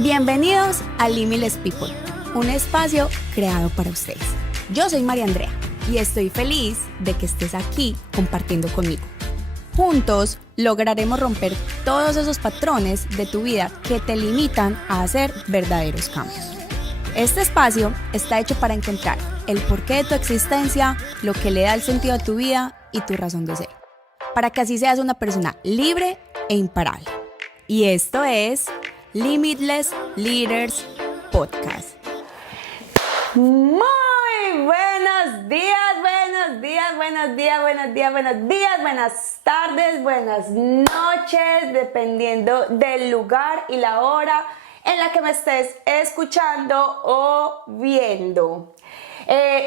Bienvenidos a Limitless People, un espacio creado para ustedes. Yo soy María Andrea y estoy feliz de que estés aquí compartiendo conmigo. Juntos lograremos romper todos esos patrones de tu vida que te limitan a hacer verdaderos cambios. Este espacio está hecho para encontrar el porqué de tu existencia, lo que le da el sentido a tu vida y tu razón de ser, para que así seas una persona libre e imparable. Y esto es Limitless Leaders Podcast. Muy buenos días, buenas tardes, buenas noches, dependiendo del lugar y la hora en la que me estés escuchando o viendo.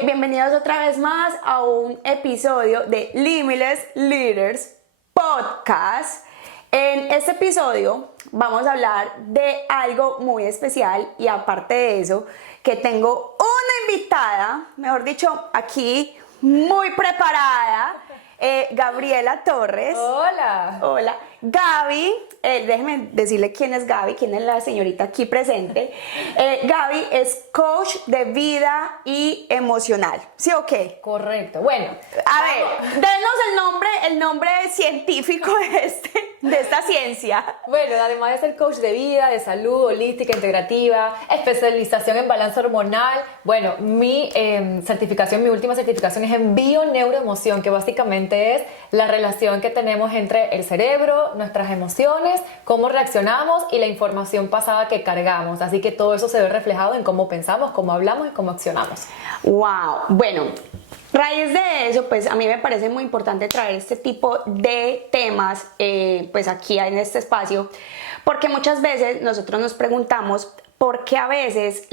Bienvenidos otra vez más a un episodio de Limitless Leaders Podcast. En este episodio vamos a hablar de algo muy especial y aparte de eso, que tengo una invitada, mejor dicho, aquí muy preparada, Gabriela Torres. Hola. Hola. Gaby, déjeme decirle quién es Gaby, quién es la señorita aquí presente. Gaby es coach de vida y emocional, ¿sí o qué? Correcto. Bueno, a ver, denos el nombre científico de esta ciencia. Bueno, además de ser coach de vida, de salud, holística, integrativa, especialización en balance hormonal, bueno, mi última certificación es en bio-neuroemoción, que básicamente es la relación que tenemos entre el cerebro, nuestras emociones, cómo reaccionamos y la información pasada que cargamos. Así que todo eso se ve reflejado en cómo pensamos, cómo hablamos y cómo accionamos. Wow, bueno, raíz de eso, pues a mí me parece muy importante traer este tipo de temas pues aquí en este espacio, porque muchas veces nosotros nos preguntamos por qué a veces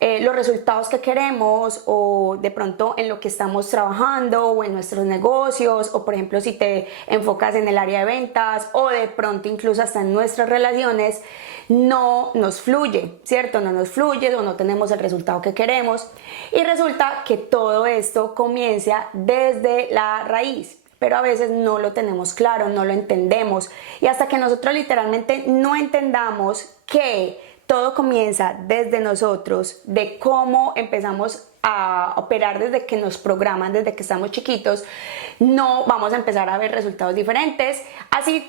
los resultados que queremos o de pronto en lo que estamos trabajando o en nuestros negocios o por ejemplo si te enfocas en el área de ventas o de pronto incluso hasta en nuestras relaciones no nos fluye, ¿cierto? No nos fluye o no tenemos el resultado que queremos y resulta que todo esto comienza desde la raíz. Pero a veces no lo tenemos claro, no lo entendemos y hasta que nosotros literalmente no entendamos que todo comienza desde nosotros, de cómo empezamos a operar desde que nos programan, desde que estamos chiquitos, no vamos a empezar a ver resultados diferentes. Así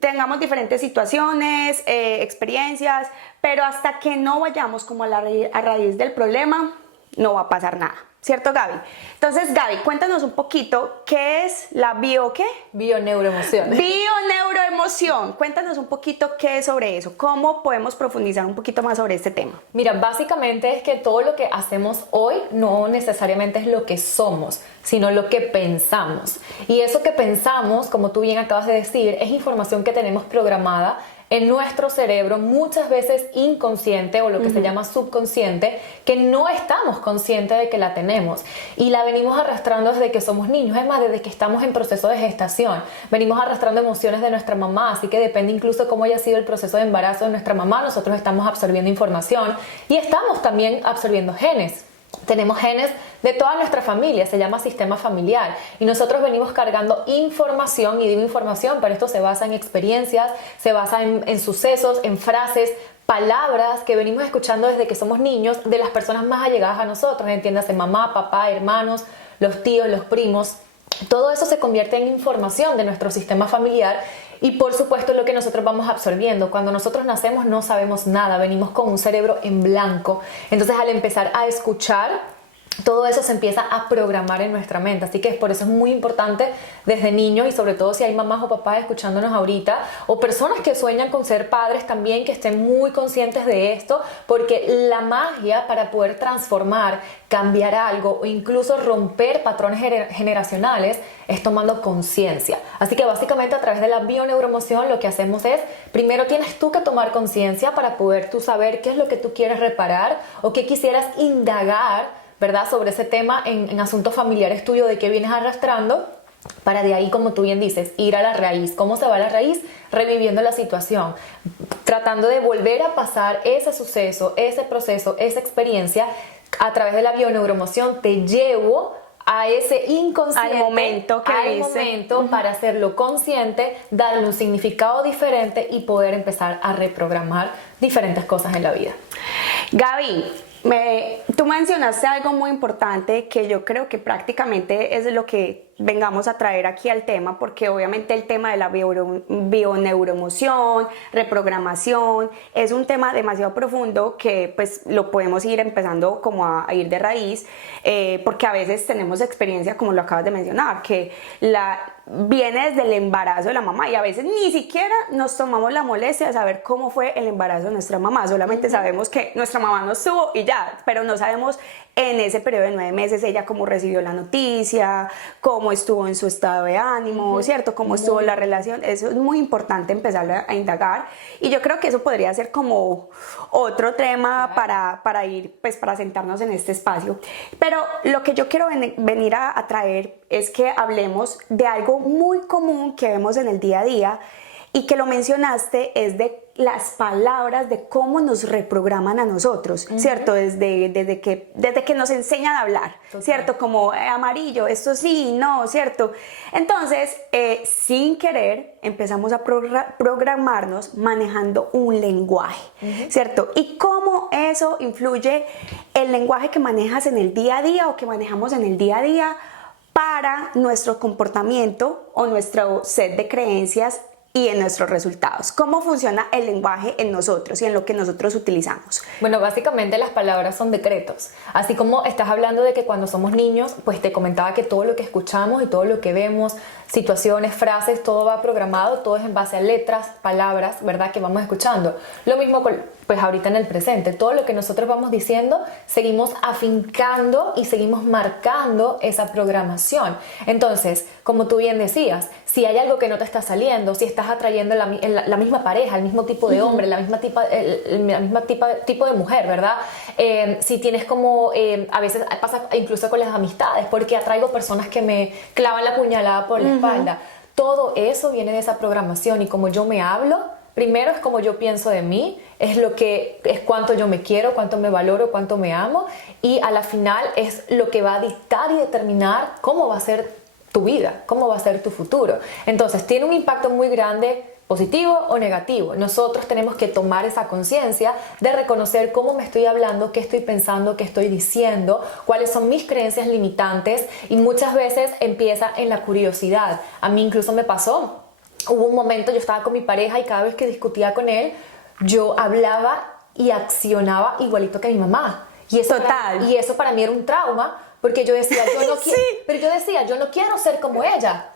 tengamos diferentes situaciones, experiencias, pero hasta que no vayamos como a raíz del problema, no va a pasar nada. ¿Cierto, Gaby? Entonces, Gaby, cuéntanos un poquito, ¿qué es la bio-neuroemoción? Bio-neuroemoción. Cuéntanos un poquito qué es sobre eso. ¿Cómo podemos profundizar un poquito más sobre este tema? Mira, básicamente es que todo lo que hacemos hoy no necesariamente es lo que somos, sino lo que pensamos. Y eso que pensamos, como tú bien acabas de decir, es información que tenemos programada en nuestro cerebro, muchas veces inconsciente o lo que se llama subconsciente, que no estamos conscientes de que la tenemos y la venimos arrastrando desde que somos niños, es más, desde que estamos en proceso de gestación, venimos arrastrando emociones de nuestra mamá, así que depende incluso cómo haya sido el proceso de embarazo de nuestra mamá, nosotros estamos absorbiendo información y estamos también absorbiendo genes. Tenemos genes de toda nuestra familia, se llama sistema familiar y nosotros venimos cargando información y digo información, pero esto se basa en experiencias, se basa en sucesos, en frases, palabras que venimos escuchando desde que somos niños de las personas más allegadas a nosotros, entiéndase mamá, papá, hermanos, los tíos, los primos. Todo eso se convierte en información de nuestro sistema familiar y por supuesto lo que nosotros vamos absorbiendo. Cuando nosotros nacemos no sabemos nada, venimos con un cerebro en blanco. Entonces al empezar a escuchar, todo eso se empieza a programar en nuestra mente, así que por eso es muy importante desde niños y sobre todo si hay mamás o papás escuchándonos ahorita o personas que sueñan con ser padres también, que estén muy conscientes de esto, porque la magia para poder transformar, cambiar algo o incluso romper patrones generacionales es tomando conciencia. Así que básicamente a través de la bio-neuroemoción lo que hacemos es, primero tienes tú que tomar conciencia para poder tú saber qué es lo que tú quieres reparar o qué quisieras indagar, ¿verdad? Sobre ese tema en asuntos familiares tuyos de qué vienes arrastrando, para de ahí, como tú bien dices, ir a la raíz. ¿Cómo se va a la raíz? Reviviendo la situación, tratando de volver a pasar ese suceso, ese proceso, esa experiencia. A través de la bio-neuroemoción te llevo a ese inconsciente, al momento para hacerlo consciente, darle un significado diferente y poder empezar a reprogramar diferentes cosas en la vida. Gaby, tú mencionaste algo muy importante que yo creo que prácticamente es lo que vengamos a traer aquí al tema, porque obviamente el tema de la bioneuroemoción, reprogramación, es un tema demasiado profundo que pues lo podemos ir empezando como a ir de raíz, porque a veces tenemos experiencia, como lo acabas de mencionar, que viene desde el embarazo de la mamá y a veces ni siquiera nos tomamos la molestia de saber cómo fue el embarazo de nuestra mamá, solamente sabemos que nuestra mamá nos tuvo y ya, pero no sabemos en ese periodo de 9 meses ella cómo recibió la noticia, cómo estuvo en su estado de ánimo, ¿cierto? Cómo estuvo la relación. Eso es muy importante empezar a indagar y yo creo que eso podría ser como otro tema para ir, pues para sentarnos en este espacio. Pero lo que yo quiero venir a traer es que hablemos de algo muy común que vemos en el día a día y que lo mencionaste, es de las palabras, de cómo nos reprograman a nosotros, ¿cierto? Desde que nos enseñan a hablar, total, ¿cierto? Como amarillo, esto sí, no, ¿cierto? Entonces, sin querer, empezamos a programarnos manejando un lenguaje, ¿cierto? Y cómo eso influye el lenguaje que manejas en el día a día o que manejamos en el día a día para nuestro comportamiento o nuestro set de creencias y en nuestros resultados. ¿Cómo funciona el lenguaje en nosotros y en lo que nosotros utilizamos? Bueno, básicamente las palabras son decretos. Así como estás hablando de que cuando somos niños, pues te comentaba que todo lo que escuchamos y todo lo que vemos, situaciones, frases, todo va programado, todo es en base a letras, palabras, ¿verdad? Que vamos escuchando. Lo mismo pues ahorita en el presente, todo lo que nosotros vamos diciendo, seguimos afincando y seguimos marcando esa programación. Entonces, como tú bien decías, si hay algo que no te está saliendo, si estás atrayendo la misma pareja, el mismo tipo de hombre, la misma tipo de mujer, ¿verdad? Si tienes como, a veces pasa incluso con las amistades, porque atraigo personas que me clavan la puñalada por la espalda. Todo eso viene de esa programación y como yo me hablo, primero es como yo pienso de mí, es cuánto yo me quiero, cuánto me valoro, cuánto me amo, y a la final es lo que va a dictar y determinar cómo va a ser tu vida, cómo va a ser tu futuro. Entonces tiene un impacto muy grande, positivo o negativo. Nosotros tenemos que tomar esa conciencia de reconocer cómo me estoy hablando, qué estoy pensando, qué estoy diciendo, cuáles son mis creencias limitantes, y muchas veces empieza en la curiosidad. A mí incluso me pasó, hubo un momento, yo estaba con mi pareja y cada vez que discutía con él, yo hablaba y accionaba igualito que mi mamá. Y eso para mí era un trauma, porque yo decía, yo no quiero, pero yo decía, yo no quiero ser como ella.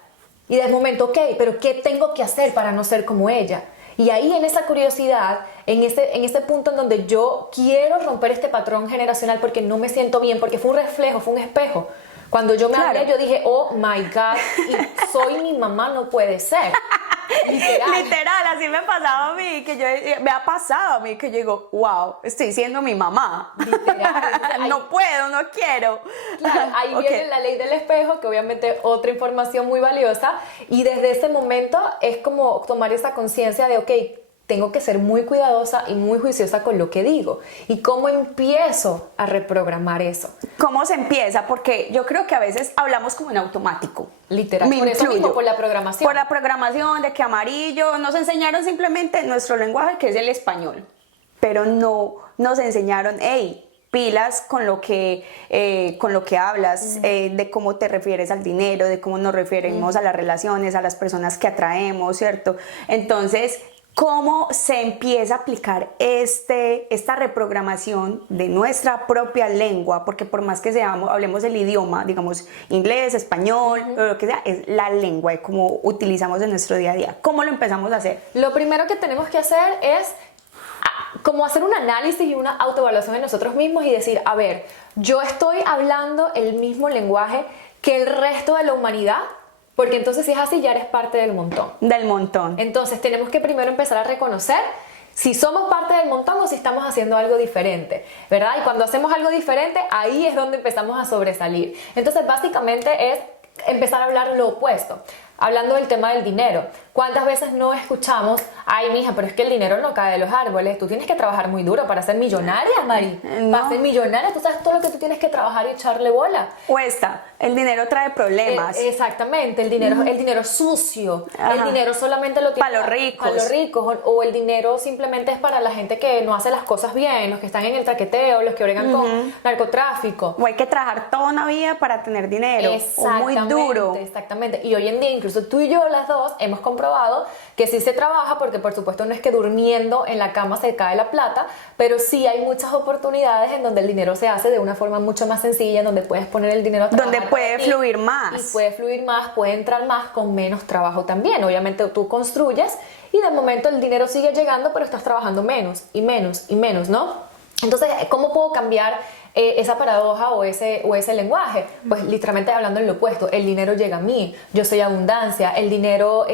Y de momento, ok, pero ¿qué tengo que hacer para no ser como ella? Y ahí en esa curiosidad, en ese punto en donde yo quiero romper este patrón generacional porque no me siento bien, porque fue un reflejo, fue un espejo. Cuando yo me hablé, yo dije, oh my God, y soy mi mamá, no puede ser. Literal, así me pasaba a mí, me ha pasado a mí que yo digo, wow, estoy siendo mi mamá. Literal. No puedo, no quiero. Claro, ahí viene la ley del espejo, que obviamente otra información muy valiosa, y desde ese momento es como tomar esa conciencia de, ok, tengo que ser muy cuidadosa y muy juiciosa con lo que digo. ¿Y cómo empiezo a reprogramar eso? ¿Cómo se empieza? Porque yo creo que a veces hablamos como en automático. Literal, por eso mismo, por la programación. Por la programación de que amarillo, nos enseñaron simplemente nuestro lenguaje, que es el español. Pero no nos enseñaron, hey, pilas con lo que hablas, de cómo te refieres al dinero, de cómo nos referimos a las relaciones, a las personas que atraemos, ¿cierto? Entonces, ¿cómo se empieza a aplicar esta reprogramación de nuestra propia lengua? Porque por más que hablemos el idioma, digamos inglés, español, lo que sea, es la lengua y cómo utilizamos en nuestro día a día. ¿Cómo lo empezamos a hacer? Lo primero que tenemos que hacer es como hacer un análisis y una autoevaluación de nosotros mismos y decir, a ver, yo estoy hablando el mismo lenguaje que el resto de la humanidad. Porque entonces si es así, ya eres parte del montón. Del montón. Entonces tenemos que primero empezar a reconocer si somos parte del montón o si estamos haciendo algo diferente, ¿verdad? Y cuando hacemos algo diferente, ahí es donde empezamos a sobresalir. Entonces básicamente es empezar a hablar lo opuesto. Hablando del tema del dinero, ¿Cuántas veces no escuchamos, ay, mija, pero es que el dinero no cae de los árboles, tú tienes que trabajar muy duro para ser millonaria, Mari? No. Para ser millonaria, tú sabes todo lo que tú tienes que trabajar y echarle bola. Cuesta, el dinero trae problemas. Exactamente, el dinero es sucio, Ajá. el dinero solamente lo tiene Pa' los ricos. para los ricos, o el dinero simplemente es para la gente que no hace las cosas bien, los que están en el traqueteo, los que bregan con narcotráfico. O hay que trabajar toda una vida para tener dinero. O muy duro. Exactamente. Y hoy en día, incluso tú y yo, las dos, hemos comprobado que sí se trabaja, porque por supuesto no es que durmiendo en la cama se cae la plata, pero sí hay muchas oportunidades en donde el dinero se hace de una forma mucho más sencilla, en donde puedes poner el dinero a trabajar Donde puede para ti, fluir más. y puede fluir más, puede entrar más con menos trabajo también. Obviamente tú construyes y de momento el dinero sigue llegando, pero estás trabajando menos y menos y menos, ¿no? Entonces, ¿cómo puedo cambiar esa paradoja o ese lenguaje? Pues literalmente hablando en lo opuesto, el dinero llega a mí, yo soy abundancia, el dinero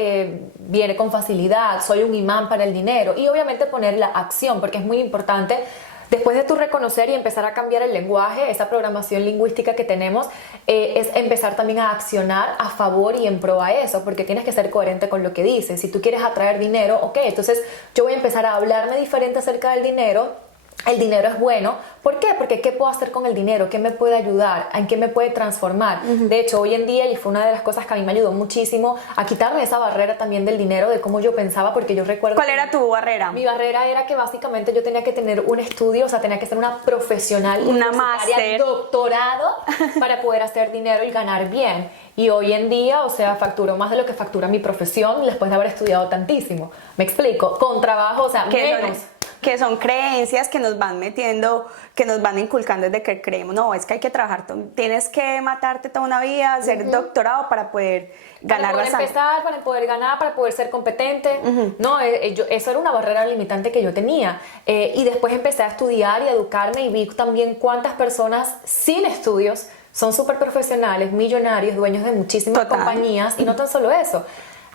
viene con facilidad, soy un imán para el dinero, y obviamente poner la acción, porque es muy importante. Después de tú reconocer y empezar a cambiar el lenguaje, esa programación lingüística que tenemos, es empezar también a accionar a favor y en pro a eso, porque tienes que ser coherente con lo que dices. Si tú quieres atraer dinero, ok, entonces yo voy a empezar a hablarme diferente acerca del dinero. El dinero es bueno. ¿Por qué? Porque ¿qué puedo hacer con el dinero? ¿Qué me puede ayudar? ¿En qué me puede transformar? De hecho, hoy en día, y fue una de las cosas que a mí me ayudó muchísimo a quitarme esa barrera también del dinero, de cómo yo pensaba, porque yo recuerdo... ¿Cuál era tu barrera? Mi barrera era que básicamente yo tenía que tener un estudio, o sea, tenía que ser una profesional, Una universitaria, máster. doctorado, para poder hacer dinero y ganar bien. Y hoy en día, o sea, facturo más de lo que factura mi profesión después de haber estudiado tantísimo. ¿Me explico? Con trabajo, o sea, menos. Que son creencias que nos van metiendo, que nos van inculcando desde que creemos, no, es que hay que trabajar, tienes que matarte toda una vida, hacer doctorado para poder ganar bastante. Empezar, para poder ganar, para poder ser competente. No, eso era una barrera limitante que yo tenía. Y después empecé a estudiar y a educarme, y vi también cuántas personas sin estudios son súper profesionales, millonarios, dueños de muchísimas compañías, y no tan solo eso,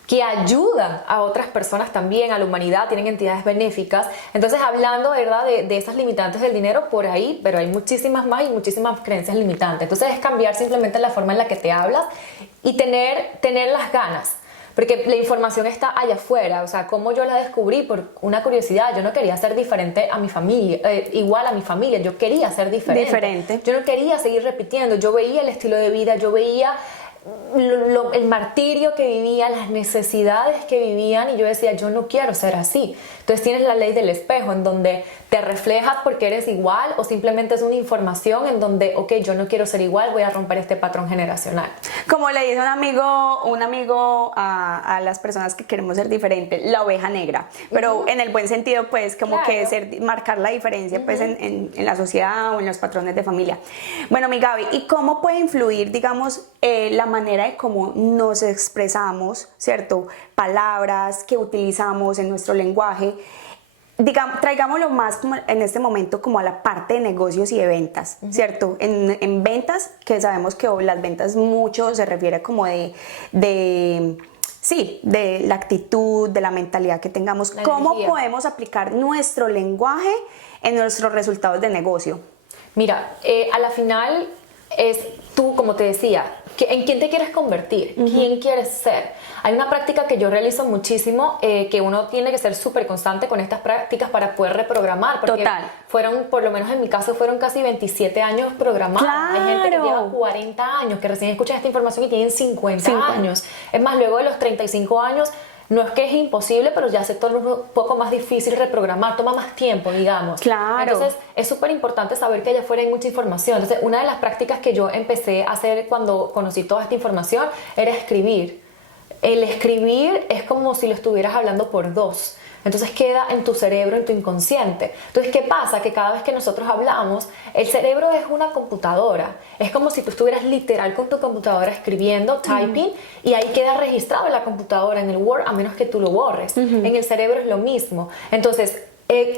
que ayudan a otras personas también, a la humanidad, tienen entidades benéficas. Entonces, hablando, ¿verdad?, de esas limitantes del dinero, por ahí, pero hay muchísimas más y muchísimas creencias limitantes. Entonces, es cambiar simplemente la forma en la que te hablas y tener las ganas. Porque la información está allá afuera, o sea, como yo la descubrí por una curiosidad. Yo no quería ser diferente a mi familia, igual a mi familia, yo quería ser diferente. Yo no quería seguir repitiendo, yo veía el estilo de vida, yo veía el martirio que vivían, las necesidades que vivían, y yo decía, yo no quiero ser así. Entonces tienes la ley del espejo, en donde te reflejas porque eres igual, o simplemente es una información en donde, ok, yo no quiero ser igual, voy a romper este patrón generacional. Como le dice un amigo a las personas que queremos ser diferentes, la oveja negra, pero en el buen sentido, pues, como que marcar la diferencia, pues, en la sociedad o en los patrones de familia. Bueno, mi Gaby, ¿y cómo puede influir, digamos, la manera de cómo nos expresamos, ¿cierto? Palabras que utilizamos en nuestro lenguaje. Digamos, traigámoslo más como en este momento como a la parte de negocios y de ventas, ¿cierto? En ventas, que sabemos que las ventas mucho se refiere como de la actitud, de la mentalidad que tengamos. ¿Cómo podemos aplicar nuestro lenguaje en nuestros resultados de negocio? Mira, a la final es tú, como te decía, ¿en quién te quieres convertir? ¿Quién quieres ser? Hay una práctica que yo realizo muchísimo, que uno tiene que ser súper constante con estas prácticas para poder reprogramar. Porque fueron, por lo menos en mi caso, fueron casi 27 años programados. ¡Claro! Hay gente que lleva 40 años, que recién escuchan esta información y tienen 50 años. Es más, luego de los 35 años, no es que es imposible, pero ya se torna un poco más difícil reprogramar, toma más tiempo, digamos. Claro. Entonces, es súper importante saber que allá afuera hay mucha información. Entonces, una de las prácticas que yo empecé a hacer cuando conocí toda esta información era escribir. El escribir es como si lo estuvieras hablando por dos. Entonces queda en tu cerebro, en tu inconsciente. Entonces, ¿qué pasa? Que cada vez que nosotros hablamos, el cerebro es una computadora. Es como si tú estuvieras literal con tu computadora escribiendo, typing, y ahí queda registrado en la computadora, en el Word, a menos que tú lo borres. En el cerebro es lo mismo. Entonces,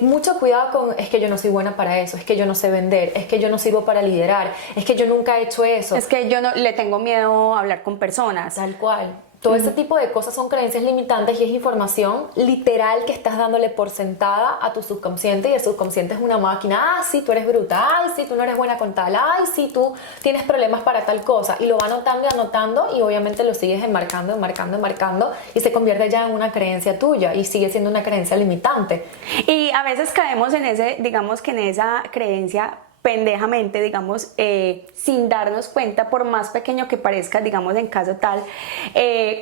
mucho cuidado con, es que yo no soy buena para eso, es que yo no sé vender, es que yo no sirvo para liderar, es que yo nunca he hecho eso. Es que yo no le tengo miedo a hablar con personas. Tal cual. Todo ese tipo de cosas son creencias limitantes y es información literal que estás dándole por sentada a tu subconsciente, y el subconsciente es una máquina. Ah, sí, tú eres bruta. Ay, sí, tú no eres buena con tal. Ay, sí, tú tienes problemas para tal cosa. Y lo va anotando y anotando, y obviamente lo sigues enmarcando y se convierte ya en una creencia tuya y sigue siendo una creencia limitante. Y a veces caemos en ese, digamos que en esa creencia pendejamente, digamos, sin darnos cuenta, por más pequeño que parezca, digamos, en caso tal,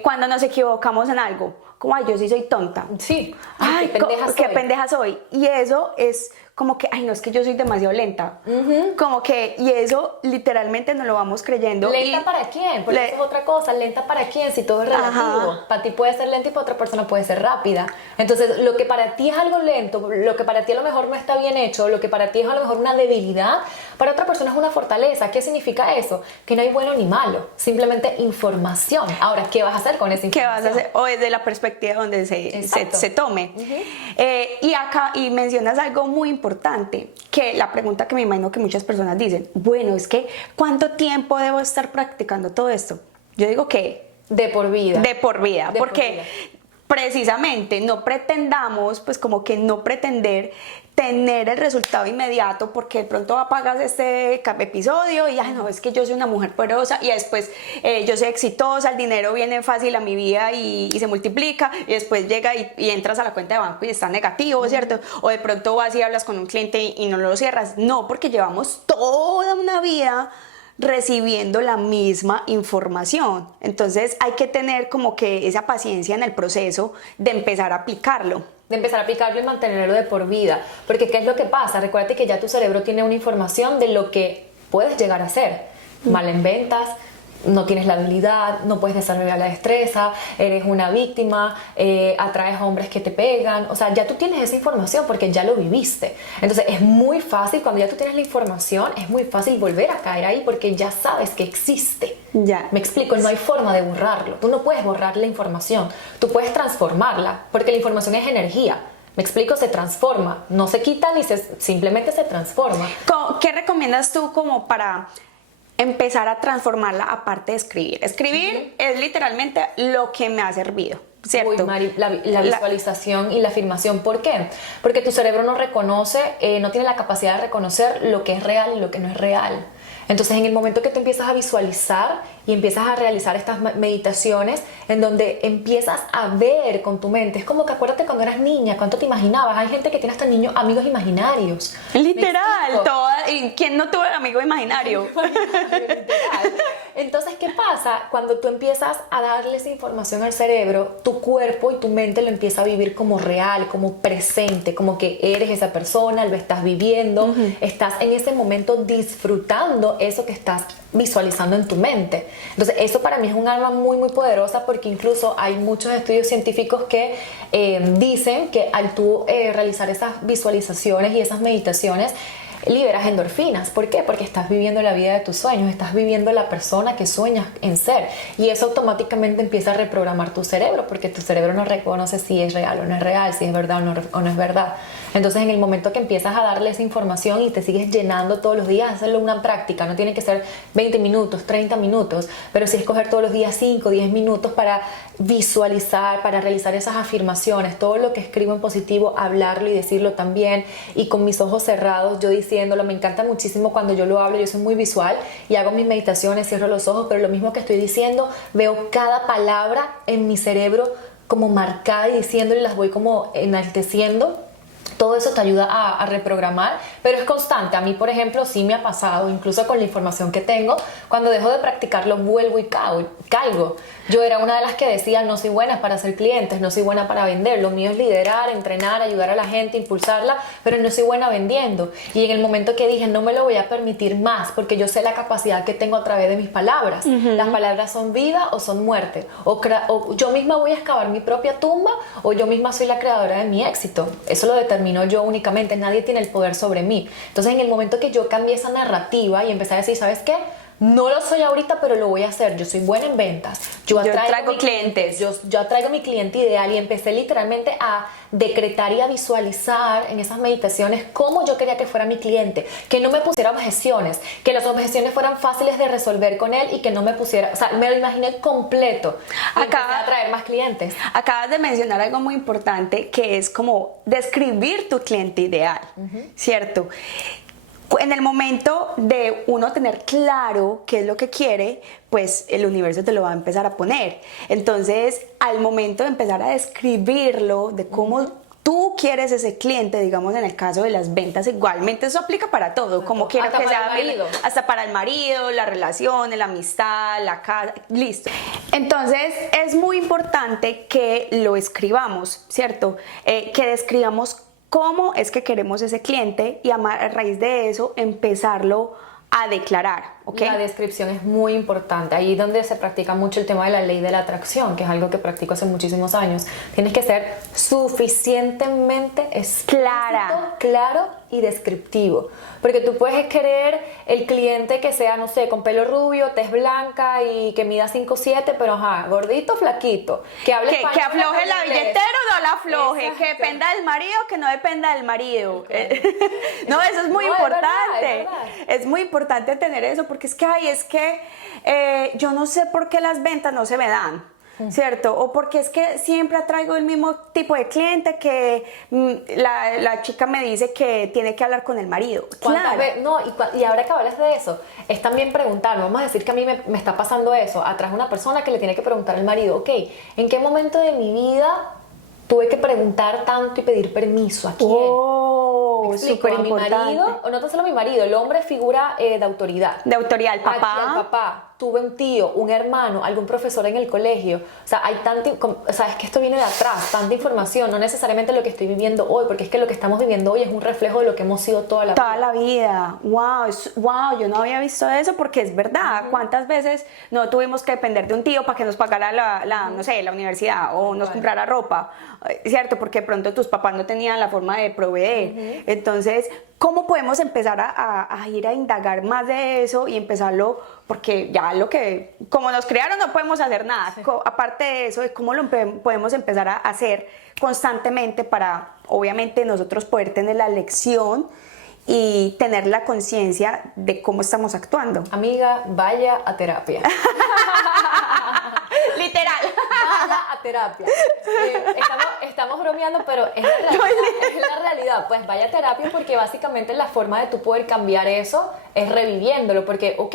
cuando nos equivocamos en algo, como, ay, yo sí soy tonta. Sí. Ay, qué pendeja soy. Y eso es como que, ay, no, es que yo soy demasiado lenta. Como que, y eso literalmente nos lo vamos creyendo. ¿Lenta para quién? Porque eso es otra cosa. ¿Lenta para quién? Si todo es relativo. Para ti puede ser lenta y para otra persona puede ser rápida. Entonces, lo que para ti es algo lento, lo que para ti a lo mejor no está bien hecho, lo que para ti es a lo mejor una debilidad, para otra persona es una fortaleza. ¿Qué significa eso? Que no hay bueno ni malo. Simplemente información. Ahora, ¿qué vas a hacer con esa información? ¿Qué vas a hacer? O desde la perspectiva donde se tome. Y acá, y mencionas algo muy importante, que la pregunta que me imagino que muchas personas dicen, bueno, es que ¿cuánto tiempo debo estar practicando todo esto? Yo digo que de por vida. De por vida, porque precisamente no pretendamos, pues como que no pretender tener el resultado inmediato, porque de pronto apagas este episodio y ay, no, es que yo soy una mujer poderosa y después yo soy exitosa, el dinero viene fácil a mi vida y se multiplica, y después llega y entras a la cuenta de banco y está negativo, ¿cierto? O de pronto vas y hablas con un cliente y no lo cierras. No, porque llevamos toda una vida recibiendo la misma información. Entonces hay que tener como que esa paciencia en el proceso de empezar a aplicarlo. De empezar a aplicarlo y mantenerlo de por vida. Porque ¿qué es lo que pasa? Recuérdate que ya tu cerebro tiene una información de lo que puedes llegar a ser. Mal en ventas, no tienes la habilidad, no puedes desarrollar la destreza, eres una víctima, atraes a hombres que te pegan. O sea, ya tú tienes esa información porque ya lo viviste. Entonces es muy fácil, cuando ya tú tienes la información, es muy fácil volver a caer ahí porque ya sabes que existe. Ya. Me explico, no hay forma de borrarlo. Tú no puedes borrar la información, tú puedes transformarla porque la información es energía. Me explico, se transforma, no se quita ni simplemente se transforma. ¿Qué recomiendas tú como para empezar a transformarla aparte de escribir? Escribir es literalmente lo que me ha servido, ¿cierto? Uy, Mari, la visualización y la afirmación. ¿Por qué? Porque tu cerebro no reconoce, no tiene la capacidad de reconocer lo que es real y lo que no es real. Entonces, en el momento que tú empiezas a visualizar y empiezas a realizar estas meditaciones en donde empiezas a ver con tu mente, es como que acuérdate cuando eras niña, cuánto te imaginabas. Hay gente que tiene hasta niños, amigos imaginarios. Literal, ¿y quién no tuvo el amigo imaginario? Literal. Entonces, ¿qué pasa? Cuando tú empiezas a darle esa información al cerebro, tu cuerpo y tu mente lo empieza a vivir como real, como presente, como que eres esa persona, lo estás viviendo, estás en ese momento disfrutando eso que estás visualizando en tu mente. Entonces eso para mí es un arma muy muy poderosa, porque incluso hay muchos estudios científicos que dicen que al tú realizar esas visualizaciones y esas meditaciones liberas endorfinas. ¿Por qué? Porque estás viviendo la vida de tus sueños, estás viviendo la persona que sueñas en ser, y eso automáticamente empieza a reprogramar tu cerebro, porque tu cerebro no reconoce si es real o no es real, si es verdad o no es verdad. Entonces en el momento que empiezas a darle esa información y te sigues llenando todos los días, hacerlo una práctica, no tiene que ser 20 minutos, 30 minutos, pero sí escoger todos los días 5, 10 minutos para visualizar, para realizar esas afirmaciones, todo lo que escribo en positivo, hablarlo y decirlo también, y con mis ojos cerrados, yo diciéndolo. Me encanta muchísimo cuando yo lo hablo, yo soy muy visual y hago mis meditaciones, cierro los ojos, pero lo mismo que estoy diciendo, veo cada palabra en mi cerebro como marcada y diciéndole, las voy como enalteciendo. Todo eso te ayuda a reprogramar, pero es constante. A mí, por ejemplo, sí me ha pasado, incluso con la información que tengo, cuando dejo de practicarlo, vuelvo y caigo. Yo era una de las que decía, no soy buena para hacer clientes, no soy buena para vender, lo mío es liderar, entrenar, ayudar a la gente, impulsarla, pero no soy buena vendiendo. Y en el momento que dije, no me lo voy a permitir más, porque yo sé la capacidad que tengo a través de mis palabras. Las palabras son vida o son muerte, o yo misma voy a excavar mi propia tumba, o yo misma soy la creadora de mi éxito. Eso lo determino yo únicamente, nadie tiene el poder sobre mí. Entonces en el momento que yo cambié esa narrativa y empecé a decir, ¿sabes qué? No lo soy ahorita, pero lo voy a hacer. Yo soy buena en ventas. Yo traigo mi clientes. Yo atraigo mi cliente ideal y empecé literalmente a decretar y a visualizar en esas meditaciones cómo yo quería que fuera mi cliente, que no me pusiera objeciones, que las objeciones fueran fáciles de resolver con él y que no me pusiera, o sea, me lo imaginé completo y empecé a atraer más clientes. Acabas de mencionar algo muy importante que es como describir tu cliente ideal, ¿cierto? En el momento de uno tener claro qué es lo que quiere, pues el universo te lo va a empezar a poner. Entonces, al momento de empezar a describirlo, de cómo tú quieres ese cliente, digamos en el caso de las ventas, igualmente eso aplica para todo, como quiero hasta que para sea, el marido. hasta para el marido, la relación, la amistad, la casa, listo. Entonces, es muy importante que lo escribamos, ¿cierto? Que describamos cómo es que queremos ese cliente y a raíz de eso empezarlo a declarar, ¿ok? La descripción es muy importante. Ahí es donde se practica mucho el tema de la ley de la atracción, que es algo que practico hace muchísimos años. Tienes que ser suficientemente Clara, claro y descriptivo. Porque tú puedes querer el cliente que sea, no sé, con pelo rubio, tez blanca y que mida 5'7", pero gordito, flaquito. Que hable español, que afloje la inglés. billetera o no la afloje, Exacto. que dependa del marido, que no dependa del marido. No, eso es muy No, importante. es verdad. Es muy importante tener eso porque es que, yo no sé por qué las ventas no se me dan. ¿Cierto? O porque es que siempre atraigo el mismo tipo de cliente que la chica me dice que tiene que hablar con el marido. Claro. No, y ahora que hablas de eso, es también preguntar, vamos a decir que a mí me está pasando eso, atrás una persona que le tiene que preguntar al marido, ok, ¿en qué momento de mi vida tuve que preguntar tanto y pedir permiso a quién? Oh, Explico, a mi marido, o no tan solo a mi marido, el hombre es figura de autoridad. De autoridad, el papá. Aquí al papá. Tuve un tío, un hermano, algún profesor en el colegio. O sea, es que esto viene de atrás, tanta información, no necesariamente lo que estoy viviendo hoy, porque es que lo que estamos viviendo hoy es un reflejo de lo que hemos sido toda la vida. Toda la vida. Wow, yo no había visto eso porque es verdad. ¿Cuántas veces no tuvimos que depender de un tío para que nos pagara no sé, la universidad o nos comprara ropa? ¿Cierto? Porque de pronto tus papás no tenían la forma de proveer. Entonces, ¿cómo podemos empezar a ir a indagar más de eso y empezarlo? Porque ya como nos criaron no podemos hacer nada. Sí. Aparte de eso, ¿cómo lo podemos empezar a hacer constantemente para, obviamente, nosotros poder tener la lección y tener la conciencia de cómo estamos actuando? Amiga, vaya a terapia. Literal. Vaya a terapia. Estamos bromeando, pero es la realidad. Pues vaya a terapia porque básicamente la forma de tú poder cambiar eso es reviviéndolo. Porque, ok,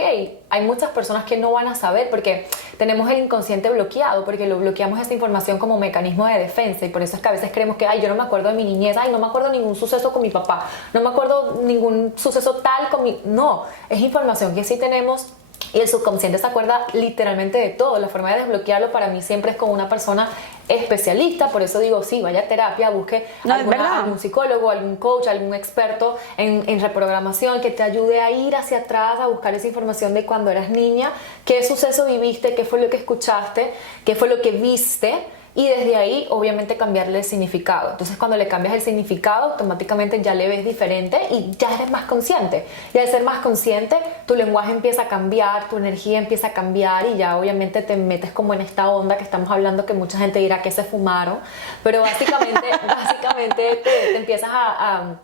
hay muchas personas que no van a saber porque tenemos el inconsciente bloqueado, porque lo bloqueamos esa información como mecanismo de defensa y por eso es que a veces creemos que, yo no me acuerdo de mi niñez, no me acuerdo ningún suceso con mi papá, no me acuerdo ningún suceso tal con mi... No, es información que sí tenemos. Y el subconsciente se acuerda literalmente de todo. La forma de desbloquearlo para mí siempre es con una persona especialista. Por eso digo, sí, vaya a terapia, busque algún psicólogo, algún coach, algún experto en reprogramación que te ayude a ir hacia atrás, a buscar esa información de cuando eras niña, qué suceso viviste, qué fue lo que escuchaste, qué fue lo que viste. Y desde ahí, obviamente, cambiarle el significado. Entonces, cuando le cambias el significado, automáticamente ya le ves diferente y ya eres más consciente. Y al ser más consciente, tu lenguaje empieza a cambiar, tu energía empieza a cambiar y ya obviamente te metes como en esta onda que estamos hablando, que mucha gente dirá que se fumaron. Pero básicamente te empiezas a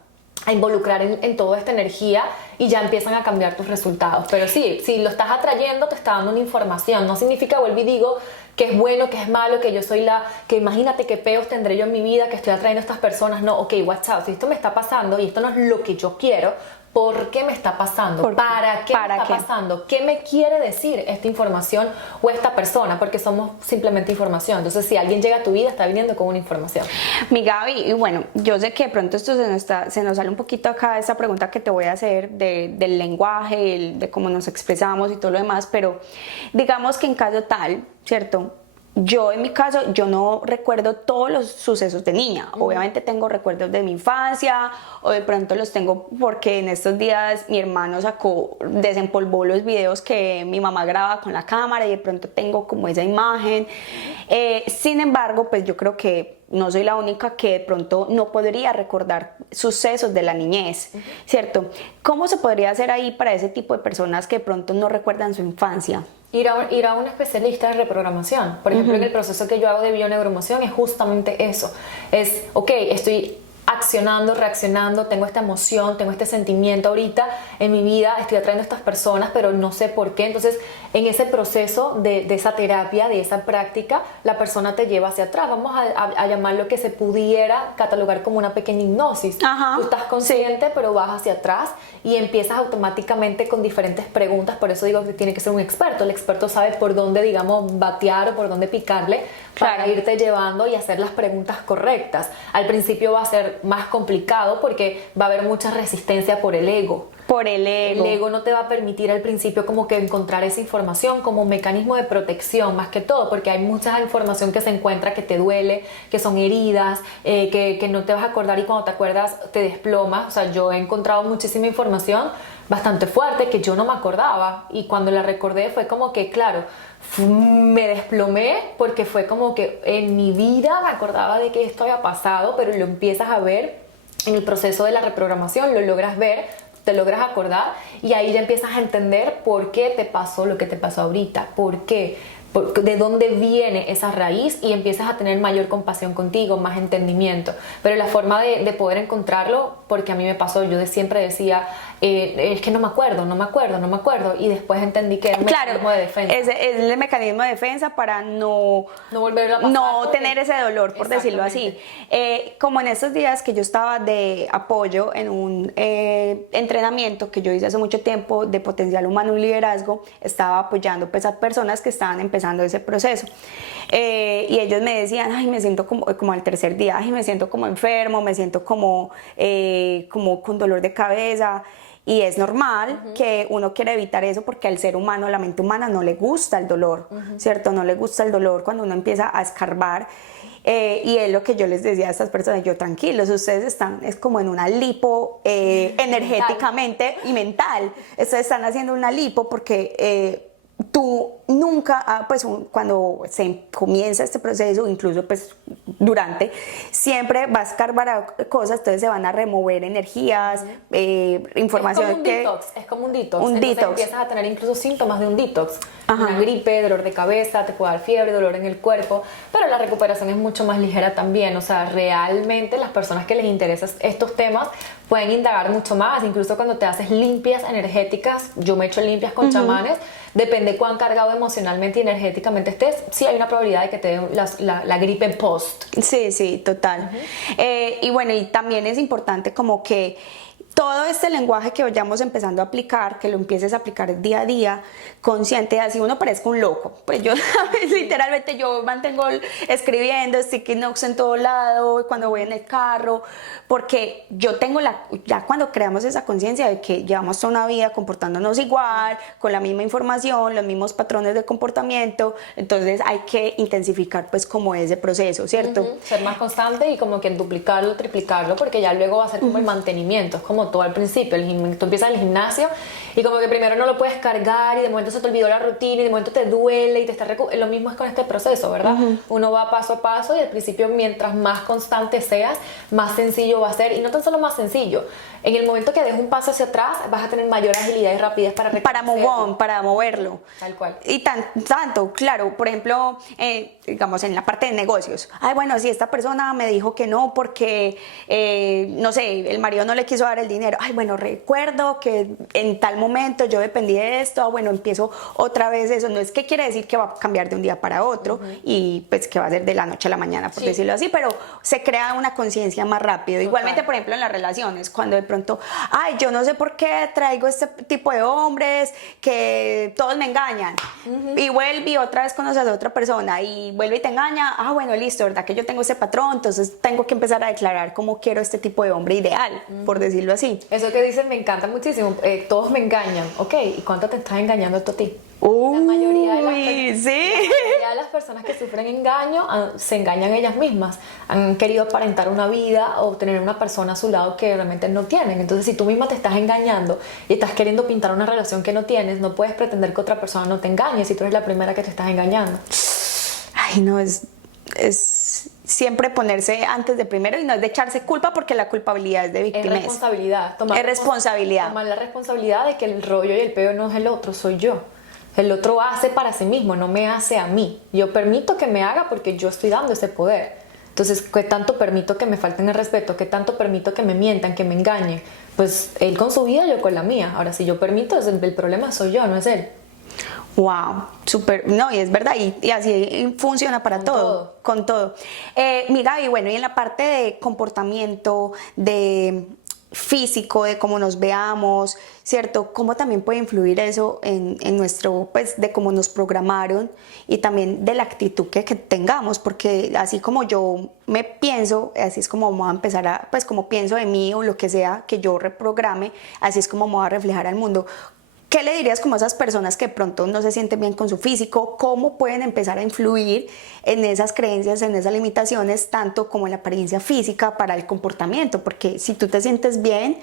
involucrar en toda esta energía y ya empiezan a cambiar tus resultados. Pero sí, si lo estás atrayendo, te está dando una información. No significa, vuelvo y digo, que es bueno, que es malo, que yo soy que imagínate qué peos tendré yo en mi vida, que estoy atrayendo a estas personas. No, ok, watch out, si esto me está pasando y esto no es lo que yo quiero, ¿por qué me está pasando? ¿Para qué me está pasando? ¿Qué me quiere decir esta información o esta persona? Porque somos simplemente información. Entonces, si alguien llega a tu vida, está viniendo con una información. Mi Gaby, y bueno, yo sé que de pronto esto se nos sale un poquito acá esa pregunta que te voy a hacer del lenguaje, de cómo nos expresamos y todo lo demás, pero digamos que en caso tal, ¿cierto? yo en mi caso, yo no recuerdo todos los sucesos de niña. Obviamente tengo recuerdos de mi infancia, o de pronto los tengo porque en estos días mi hermano desempolvó los videos que mi mamá grababa con la cámara y de pronto tengo como esa imagen. Sin embargo, pues yo creo que no soy la única que de pronto no podría recordar sucesos de la niñez, ¿cierto? ¿Cómo se podría hacer ahí para ese tipo de personas que de pronto no recuerdan su infancia? Ir a un especialista de reprogramación. Por ejemplo, en el proceso que yo hago de bioneuroemoción es justamente eso. Es, ok, estoy accionando, reaccionando, tengo esta emoción, tengo este sentimiento ahorita en mi vida, estoy atrayendo a estas personas, pero no sé por qué. Entonces, en ese proceso de esa terapia, de esa práctica, la persona te lleva hacia atrás. Vamos a llamar lo que se pudiera catalogar como una pequeña hipnosis. Ajá, tú estás consciente, sí, pero vas hacia atrás y empiezas automáticamente con diferentes preguntas. Por eso digo que tiene que ser un experto. El experto sabe por dónde, digamos, batear o por dónde picarle, claro, para irte llevando y hacer las preguntas correctas. Al principio va a ser más complicado porque va a haber mucha resistencia por el ego. Por el ego. El ego no te va a permitir al principio como que encontrar esa información como un mecanismo de protección más que todo, porque hay mucha información que se encuentra que te duele, que son heridas, que no te vas a acordar y cuando te acuerdas te desplomas. O sea, yo he encontrado muchísima información bastante fuerte que yo no me acordaba y cuando la recordé fue como que, claro, me desplomé porque fue como que en mi vida me acordaba de que esto había pasado, pero lo empiezas a ver en el proceso de la reprogramación, lo logras ver, te logras acordar y ahí ya empiezas a entender por qué te pasó lo que te pasó ahorita, por qué, de dónde viene esa raíz y empiezas a tener mayor compasión contigo, más entendimiento. Pero la forma de poder encontrarlo, porque a mí me pasó, yo siempre decía, es que no me acuerdo y después entendí que era un mecanismo de defensa. Es el mecanismo de defensa para no volver a pasar, no tener ese dolor, por decirlo así. Como en estos días que yo estaba de apoyo en un entrenamiento que yo hice hace mucho tiempo de potencial humano y liderazgo, estaba apoyando pues a personas que estaban empezando ese proceso. Y ellos me decían, ay, me siento como al tercer día, ay, me siento como enfermo, me siento como con dolor de cabeza. Y es normal que uno quiera evitar eso porque al ser humano, a la mente humana, no le gusta el dolor, ¿cierto? No le gusta el dolor cuando uno empieza a escarbar. Y es lo que yo les decía a estas personas, yo tranquilos, ustedes están es como en una lipo energéticamente y mental. Ustedes están haciendo una lipo porque tú nunca, pues cuando se comienza este proceso, incluso pues durante, siempre va a escarbar cosas, entonces se van a remover energías, información. Es como un detox. Un entonces detox. Empiezas a tener incluso síntomas de un detox. Ajá. Una gripe, dolor de cabeza, te puede dar fiebre, dolor en el cuerpo, pero la recuperación es mucho más ligera también. O sea, realmente las personas que les interesan estos temas pueden indagar mucho más, incluso cuando te haces limpias energéticas. Yo me he hecho limpias con chamanes, depende cuán cargado emocionalmente y energéticamente estés, sí hay una probabilidad de que te dé la gripe post. Sí, sí, total. Y bueno, y también es importante como que todo este lenguaje que vayamos empezando a aplicar, que lo empieces a aplicar día a día, consciente, así uno parezca un loco. Pues yo, literalmente, yo mantengo escribiendo, sticky notes en todo lado, cuando voy en el carro, porque yo tengo ya cuando creamos esa conciencia de que llevamos toda una vida comportándonos igual, con la misma información, los mismos patrones de comportamiento, entonces hay que intensificar pues como ese proceso, ¿cierto? Ser más constante y como que duplicarlo, triplicarlo, porque ya luego va a ser como el mantenimiento, es como todo al principio, tú empiezas el gimnasio y como que primero no lo puedes cargar y de momento se te olvidó la rutina y de momento te duele y te está lo mismo es con este proceso, ¿verdad? Uno va paso a paso y al principio mientras más constante seas, más sencillo va a ser y no tan solo más sencillo, en el momento que des un paso hacia atrás vas a tener mayor agilidad y rapidez para moverlo. Tal cual. Y tanto, claro, por ejemplo, digamos en la parte de negocios, ay bueno, si esta persona me dijo que no porque, no sé, el marido no le quiso dar el dinero, ay bueno, recuerdo que en tal momento yo dependí de esto, bueno, empiezo otra vez eso, no es que quiere decir que va a cambiar de un día para otro y pues que va a ser de la noche a la mañana, por decirlo así, pero se crea una conciencia más rápido. Igualmente, por ejemplo, en las relaciones, cuando de pronto, ay, yo no sé por qué traigo este tipo de hombres que todos me engañan y vuelve y otra vez conoces a otra persona y vuelve y te engaña, ah, bueno, listo, ¿verdad? Que yo tengo ese patrón, entonces tengo que empezar a declarar cómo quiero este tipo de hombre ideal, por decirlo así. Eso que dices me encanta muchísimo, todos me engañan, ok, ¿y cuánto te estás engañando tú a ti? La mayoría de las Uy, sí. la mayoría de las personas que sufren engaño se engañan ellas mismas. Han querido aparentar una vida o tener una persona a su lado que realmente no tienen. Entonces, si tú misma te estás engañando y estás queriendo pintar una relación que no tienes, no puedes pretender que otra persona no te engañe si tú eres la primera que te estás engañando. Ay, no, es siempre ponerse antes de primero y no es de echarse culpa porque la culpabilidad es de Es víctima. responsabilidad. Es responsabilidad. Tomar la responsabilidad de que el rollo y el peo no es el otro, soy yo. El otro hace para sí mismo, no me hace a mí. Yo permito que me haga porque yo estoy dando ese poder. Entonces, ¿qué tanto permito que me falten el respeto? ¿Qué tanto permito que me mientan, que me engañen? Pues él con su vida, yo con la mía. Ahora, si yo permito, el problema soy yo, no es él. Wow, súper, no, y es verdad, y así funciona para Con todo, todo. con todo. Mira, y bueno, y en la parte de comportamiento, de físico, de cómo nos veamos, ¿cierto? ¿Cómo también puede influir eso en nuestro, pues, de cómo nos programaron y también de la actitud que tengamos? Porque así como yo me pienso, así es como voy a empezar a, pues, como pienso de mí o lo que sea que yo reprograme, así es como me voy a reflejar al mundo. ¿Qué le dirías como a esas personas que de pronto no se sienten bien con su físico? ¿Cómo pueden empezar a influir en esas creencias, en esas limitaciones, tanto como en la apariencia física para el comportamiento? Porque si tú te sientes bien,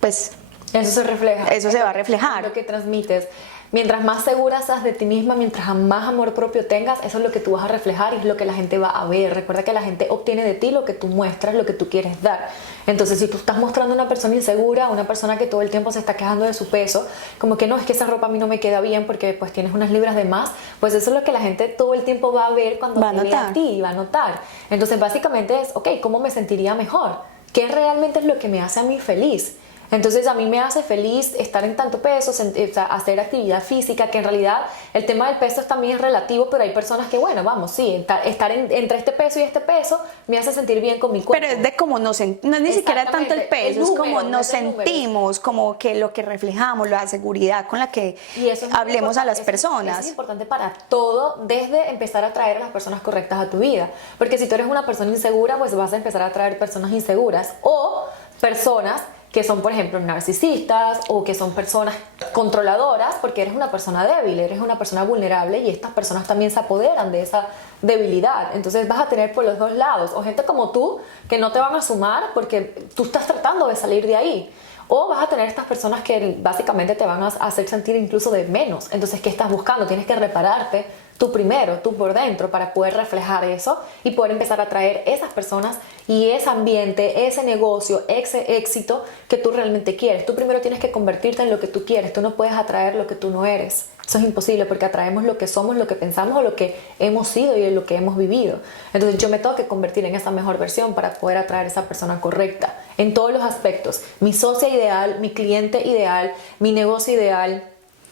pues Eso se refleja. eso se va a reflejar. Es lo que transmites. Mientras más segura seas de ti misma, mientras más amor propio tengas, eso es lo que tú vas a reflejar y es lo que la gente va a ver. Recuerda que la gente obtiene de ti lo que tú muestras, lo que tú quieres dar. Entonces, si tú estás mostrando una persona insegura, una persona que todo el tiempo se está quejando de su peso, como que no, es que esa ropa a mí no me queda bien porque pues tienes unas libras de más, pues eso es lo que la gente todo el tiempo va a ver cuando Va a te ve a notar. ti, va a notar. Entonces, básicamente es, ok, ¿cómo me sentiría mejor? ¿Qué realmente es lo que me hace a mí feliz? Entonces a mí me hace feliz estar en tanto peso, o sea, hacer actividad física, que en realidad el tema del peso también es relativo, pero hay personas que, bueno, vamos, sí, estar entre este peso y este peso me hace sentir bien con mi cuerpo. Pero es de cómo nos no es ni siquiera tanto el Exactamente, peso, el es como número, nos no es el número. sentimos, como que lo que reflejamos, la seguridad con la que Y eso es muy hablemos a importante, las eso personas. es importante para todo, desde empezar a traer a las personas correctas a tu vida. Porque si tú eres una persona insegura, pues vas a empezar a traer personas inseguras o personas que son, por ejemplo, narcisistas o que son personas controladoras, porque eres una persona débil, eres una persona vulnerable y estas personas también se apoderan de esa debilidad. Entonces vas a tener por los dos lados, o gente como tú que no te van a sumar porque tú estás tratando de salir de ahí. O vas a tener estas personas que básicamente te van a hacer sentir incluso de menos. Entonces, ¿qué estás buscando? Tienes que repararte tú primero, tú por dentro, para poder reflejar eso y poder empezar a traer esas personas y ese ambiente, ese negocio, ese éxito que tú realmente quieres. Tú primero tienes que convertirte en lo que tú quieres. Tú no puedes atraer lo que tú no eres. Eso es imposible porque atraemos lo que somos, lo que pensamos o lo que hemos sido y lo que hemos vivido. Entonces yo me tengo que convertir en esa mejor versión para poder atraer a esa persona correcta en todos los aspectos. Mi socia ideal, mi cliente ideal, mi negocio ideal,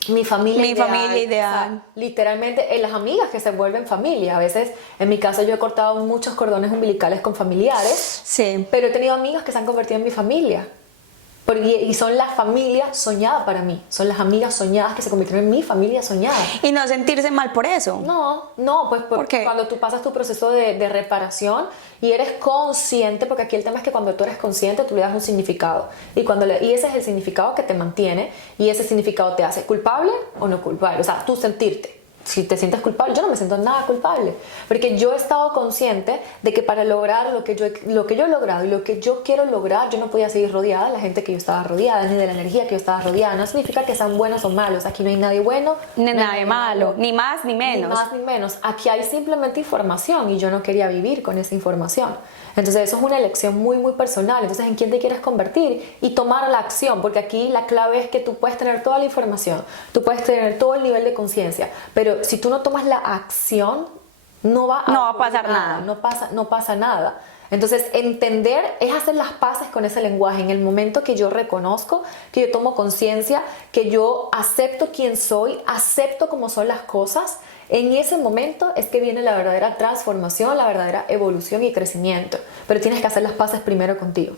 mi familia ideal. O sea, literalmente las amigas que se vuelven familia. A veces, en mi caso, yo he cortado muchos cordones umbilicales con familiares, Sí. pero he tenido amigas que se han convertido en mi familia. Y son la familia soñada para mí. Son las amigas soñadas que se convirtieron en mi familia soñada. Y no sentirse mal por eso. No, pues ¿Por qué? cuando tú pasas tu proceso de reparación y eres consciente, porque aquí el tema es que cuando tú eres consciente tú le das un significado y ese es el significado que te mantiene y ese significado te hace culpable o no culpable, o sea, tú sentirte. Si te sientes culpable, yo no me siento nada culpable, porque yo he estado consciente de que para lograr lo que yo he logrado y lo que yo quiero lograr, yo no podía seguir rodeada de la gente que yo estaba rodeada, ni de la energía que yo estaba rodeada. No significa que sean buenos o malos, aquí no hay nadie bueno, Ni nadie malo, ni más ni menos. ni más ni menos. Aquí hay simplemente información y yo no quería vivir con esa información. Entonces eso es una elección muy muy personal. Entonces, ¿en quién te quieres convertir? Y tomar la acción, porque aquí la clave es que tú puedes tener toda la información, tú puedes tener todo el nivel de conciencia, pero si tú no tomas la acción, no va a pasar nada. No pasa nada. Entonces, entender es hacer las paces con ese lenguaje. En el momento que yo reconozco, que yo tomo conciencia, que yo acepto quién soy, acepto cómo son las cosas, en ese momento es que viene la verdadera transformación, la verdadera evolución y crecimiento. Pero tienes que hacer las paces primero contigo.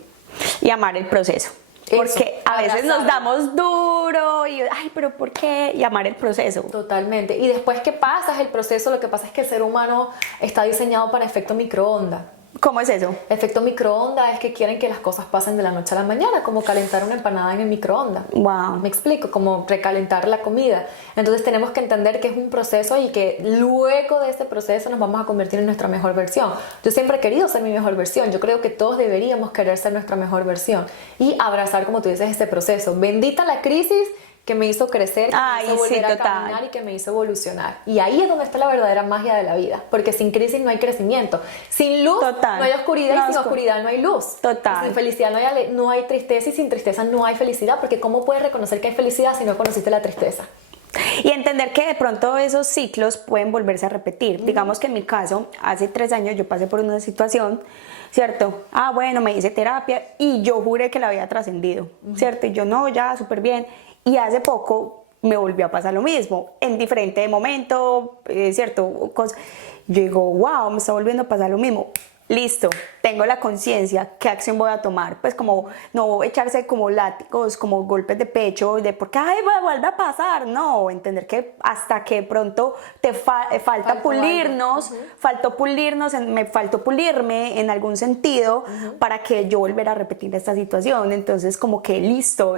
Y amar el proceso. Porque a veces nos damos duro y, ay, pero ¿por qué? Y amar el proceso. Totalmente. Y después que pasas el proceso, lo que pasa es que el ser humano está diseñado para efecto microondas. ¿Cómo es eso? Efecto microondas es que quieren que las cosas pasen de la noche a la mañana, como calentar una empanada en el microondas. Wow. Me explico, como recalentar la comida. Entonces tenemos que entender que es un proceso y que luego de ese proceso nos vamos a convertir en nuestra mejor versión. Yo siempre he querido ser mi mejor versión. Yo creo que todos deberíamos querer ser nuestra mejor versión y abrazar, como tú dices, ese proceso. Bendita la crisis que me hizo crecer, que me hizo volver a caminar y que me hizo evolucionar. Y ahí es donde está la verdadera magia de la vida, porque sin crisis no hay crecimiento. Sin luz no hay oscuridad y sin oscuridad no hay luz. Total. Sin felicidad no hay tristeza y sin tristeza no hay felicidad, porque ¿cómo puedes reconocer que hay felicidad si no conociste la tristeza? Y entender que de pronto esos ciclos pueden volverse a repetir. Digamos que en mi caso, hace 3 años yo pasé por una situación, ¿cierto? Bueno, me hice terapia y yo juré que la había trascendido, ¿cierto? Y yo no, ya, súper bien. Y hace poco me volvió a pasar lo mismo, en diferente momento, ¿cierto? Yo digo, wow, me está volviendo a pasar lo mismo. Listo, tengo la conciencia, ¿qué acción voy a tomar? Pues como no echarse como látigos, como golpes de pecho, de porque, ay, vuelve a pasar. No, entender que hasta que pronto te falta pulirnos, me faltó pulirme en algún sentido para que yo volviera a repetir esta situación. Entonces como que listo,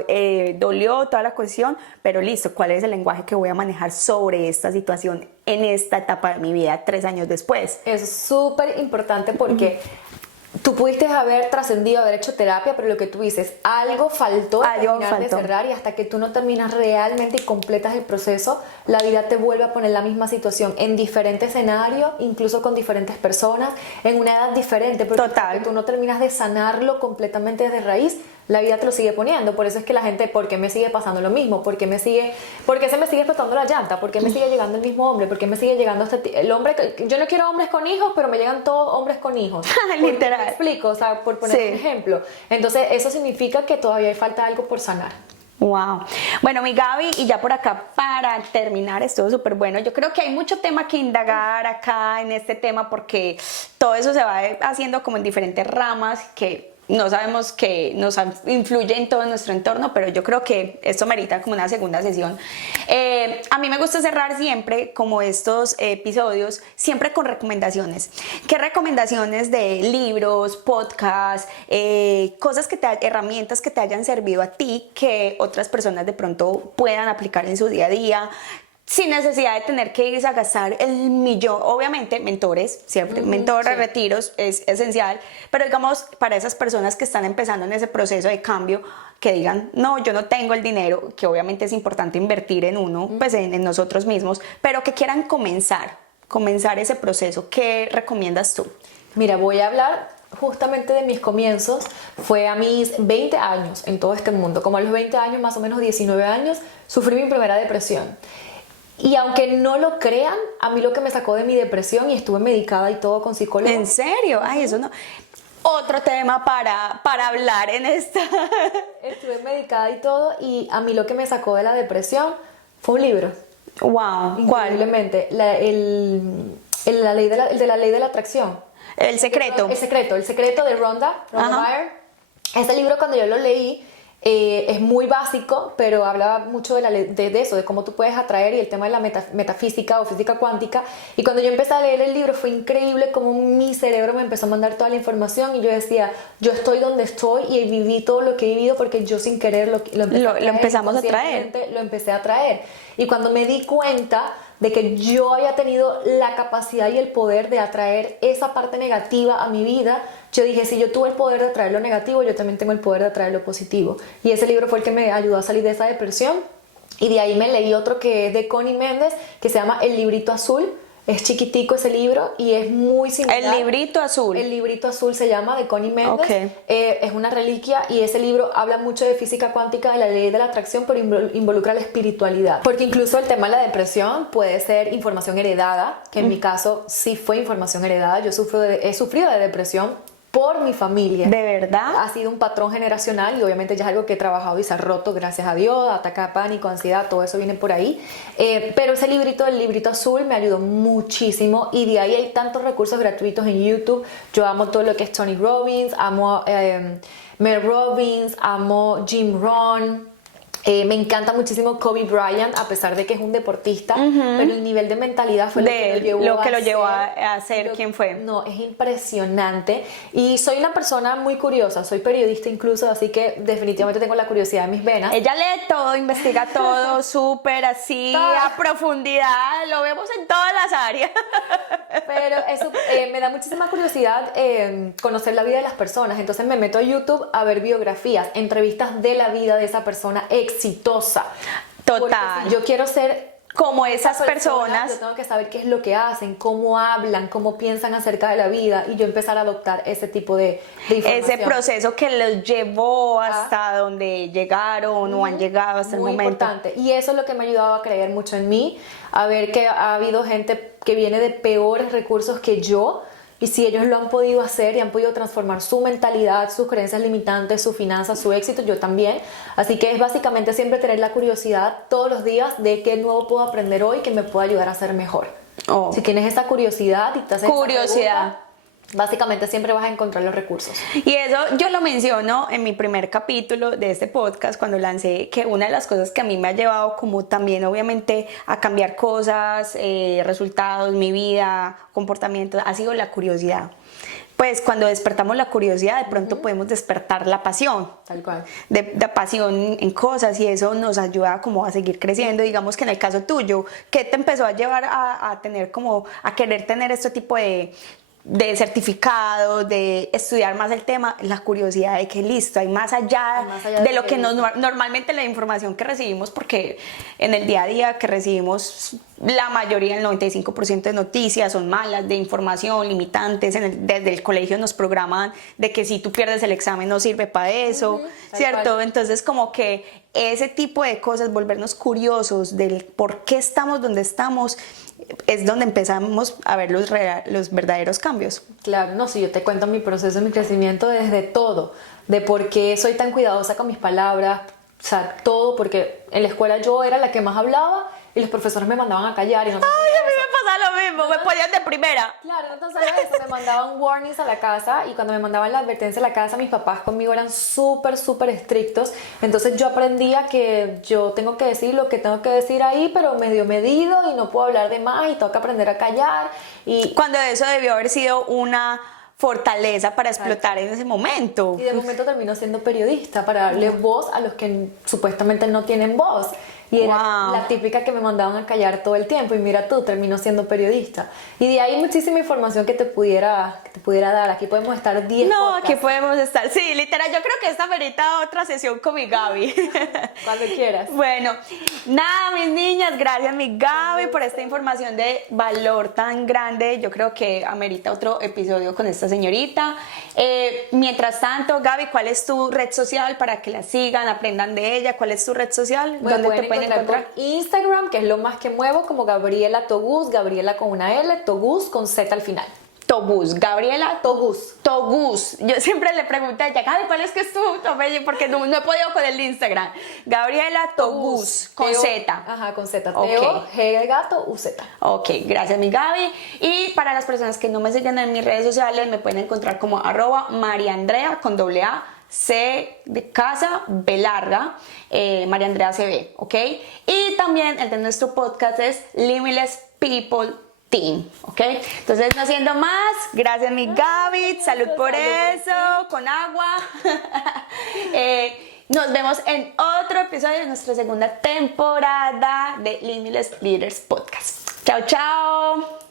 dolió toda la cuestión, pero listo, ¿cuál es el lenguaje que voy a manejar sobre esta situación en esta etapa de mi vida 3 años después? Es súper importante porque tú pudiste haber trascendido, haber hecho terapia, pero lo que tú dices, algo faltó terminar de cerrar, y hasta que tú no terminas realmente y completas el proceso, la vida te vuelve a poner la misma situación en diferentes escenarios, incluso con diferentes personas, en una edad diferente, porque hasta que tú no terminas de sanarlo completamente desde raíz, la vida te lo sigue poniendo. Por eso es que la gente, ¿por qué me sigue pasando lo mismo? ¿Por qué se me sigue explotando la llanta? ¿Por qué me sigue llegando el mismo hombre? ¿Por qué me sigue llegando el hombre? Yo no quiero hombres con hijos, pero me llegan todos hombres con hijos. Literal. ¿Me explico? O sea, por poner un ejemplo. Entonces, eso significa que todavía hay falta algo por sanar. Wow. Bueno, mi Gaby, y ya por acá para terminar, estuvo súper bueno. Yo creo que hay mucho tema que indagar acá en este tema, porque todo eso se va haciendo como en diferentes ramas que no sabemos que nos influye en todo nuestro entorno, pero yo creo que esto merita como una segunda sesión. A mí me gusta cerrar siempre como estos episodios, siempre con recomendaciones. ¿Qué recomendaciones de libros, podcasts, herramientas que te hayan servido a ti, que otras personas de pronto puedan aplicar en su día a día? Sin necesidad de tener que irse a gastar el millón. Obviamente, mentores, siempre, mentores, retiros, es esencial, pero digamos, para esas personas que están empezando en ese proceso de cambio, que digan, no, yo no tengo el dinero, que obviamente es importante invertir en uno, pues en nosotros mismos, pero que quieran comenzar ese proceso, ¿qué recomiendas tú? Mira, voy a hablar justamente de mis comienzos. Fue a mis 20 años en todo este mundo, como a los 20 años, más o menos 19 años, sufrí mi primera depresión. Y aunque no lo crean, a mí lo que me sacó de mi depresión, y estuve medicada y todo con psicólogo. ¿En serio? Ay, eso no. Otro tema para hablar en esta. Estuve medicada y todo, y a mí lo que me sacó de la depresión fue un libro. Wow. Increíblemente. La ley de la atracción. El secreto. El secreto de Rhonda Byrne. Este libro, cuando yo lo leí, es muy básico, pero hablaba mucho de eso, de cómo tú puedes atraer, y el tema de la metafísica o física cuántica. Y cuando yo empecé a leer el libro, fue increíble cómo mi cerebro me empezó a mandar toda la información, y yo decía, yo estoy donde estoy y viví todo lo que he vivido porque yo sin querer lo empezamos a traer. Lo empecé a traer. Y cuando me di cuenta de que yo había tenido la capacidad y el poder de atraer esa parte negativa a mi vida, yo dije, si yo tuve el poder de atraer lo negativo, yo también tengo el poder de atraer lo positivo. Y ese libro fue el que me ayudó a salir de esa depresión. Y de ahí me leí otro que es de Connie Méndez, que se llama El Librito Azul. Es chiquitico ese libro y es muy similar. El Librito Azul. El Librito Azul se llama, de Connie Méndez. Okay. Es una reliquia, y ese libro habla mucho de física cuántica, de la ley de la atracción, pero involucra la espiritualidad. Porque incluso el tema de la depresión puede ser información heredada, que en mi caso sí fue información heredada. Yo he sufrido de depresión por mi familia. ¿De verdad? Ha sido un patrón generacional, y obviamente ya es algo que he trabajado y se ha roto, gracias a Dios. Ataque de pánico, ansiedad, todo eso viene por ahí. Pero ese librito, el Librito Azul, me ayudó muchísimo, y de ahí hay tantos recursos gratuitos en YouTube. Yo amo todo lo que es Tony Robbins, amo Mel Robbins, amo Jim Rohn. Me encanta muchísimo Kobe Bryant, a pesar de que es un deportista, pero el nivel de mentalidad fue lo que lo llevó a ser quien fue. No, es impresionante. Y soy una persona muy curiosa, soy periodista incluso, así que definitivamente tengo la curiosidad en mis venas. Ella lee todo, investiga todo, súper así, a profundidad, lo vemos en todas las áreas. Pero eso me da muchísima curiosidad conocer la vida de las personas, entonces me meto a YouTube a ver biografías, entrevistas de la vida de esa persona exitosa. Total. Porque si yo quiero ser como esas personas, yo tengo que saber qué es lo que hacen, cómo hablan, cómo piensan acerca de la vida, y yo empezar a adoptar ese tipo de información. Ese proceso que los llevó hasta donde llegaron o han llegado hasta el momento. Muy importante. Y eso es lo que me ha ayudado a creer mucho en mí, a ver que ha habido gente que viene de peores recursos que yo, y si ellos lo han podido hacer y han podido transformar su mentalidad, sus creencias limitantes, sus finanzas, su éxito, yo también. Así que es básicamente siempre tener la curiosidad todos los días de qué nuevo puedo aprender hoy que me pueda ayudar a ser mejor. Si tienes esa curiosidad y te haces esa pregunta, básicamente siempre vas a encontrar los recursos. Y eso yo lo menciono en mi primer capítulo de este podcast cuando lancé, que una de las cosas que a mí me ha llevado como también obviamente a cambiar cosas, resultados, mi vida, comportamiento, ha sido la curiosidad. Pues cuando despertamos la curiosidad de pronto podemos despertar la pasión. Tal cual. De pasión en cosas, y eso nos ayuda como a seguir creciendo. Digamos que en el caso tuyo, ¿qué te empezó a llevar a tener como, a querer tener este tipo de certificado, de estudiar más el tema? La curiosidad de que listo, hay más allá de lo que normalmente la información que recibimos, porque en el día a día que recibimos la mayoría, el 95% de noticias son malas, de información, limitantes. Desde el colegio nos programan de que si tú pierdes el examen no sirve para eso, ¿cierto? Entonces como que ese tipo de cosas, volvernos curiosos del por qué estamos donde estamos, es donde empezamos a ver los verdaderos cambios. Claro, no, si yo te cuento mi proceso, mi crecimiento desde todo, de por qué soy tan cuidadosa con mis palabras, o sea, todo, porque en la escuela yo era la que más hablaba y los profesores me mandaban a callar y no. ¡Ay, a mí me pasa lo mismo! Me ponían de primera. Claro, entonces eso, me mandaban warnings a la casa, y cuando me mandaban la advertencia a la casa, mis papás conmigo eran súper estrictos. Entonces yo aprendía que yo tengo que decir lo que tengo que decir ahí, pero medio medido, y no puedo hablar de más, y tengo que aprender a callar. Y cuando eso debió haber sido una fortaleza para explotar en ese momento. Y de momento terminó siendo periodista para darle voz a los que supuestamente no tienen voz. Y era la típica que me mandaban a callar todo el tiempo, y mira tú, terminó siendo periodista. Y de ahí muchísima información que te pudiera dar. Aquí podemos estar 10 podcasts. Aquí podemos estar, sí, literal, yo creo que esta merita otra sesión con mi Gaby. Cuando quieras. Bueno, nada, mis niñas, gracias mi Gaby por esta información de valor tan grande. Yo creo que amerita otro episodio con esta señorita. Mientras tanto, Gaby, ¿cuál es tu red social para que la sigan, aprendan de ella? ¿Cuál es tu red social? Bueno, ¿Dónde te pueden encontrar? Por Instagram, que es lo más que muevo, como Gabriela Toguz, Gabriela con una L, Toguz con Z al final. Toguz, Gabriela Toguz. Toguz. Yo siempre le pregunté a ella, Gaby, ¿cuál es que es tu apellido? Porque no he podido con el Instagram. Gabriela Toguz, con Z. Ajá, con Z. Okay. Teo, G de gato, UZ. Ok, gracias mi Gaby. Y para las personas que no me siguen en mis redes sociales, me pueden encontrar como @mariaandrea con doble A, C de casa, B larga, María Andrea CB, ¿ok? Y también el de nuestro podcast es Limitless People Team, ¿ok? Entonces, no siendo más, gracias mi Gaby, salud por eso, con agua. Nos vemos en otro episodio de nuestra segunda temporada de Limitless Leaders Podcast. Chao, chao.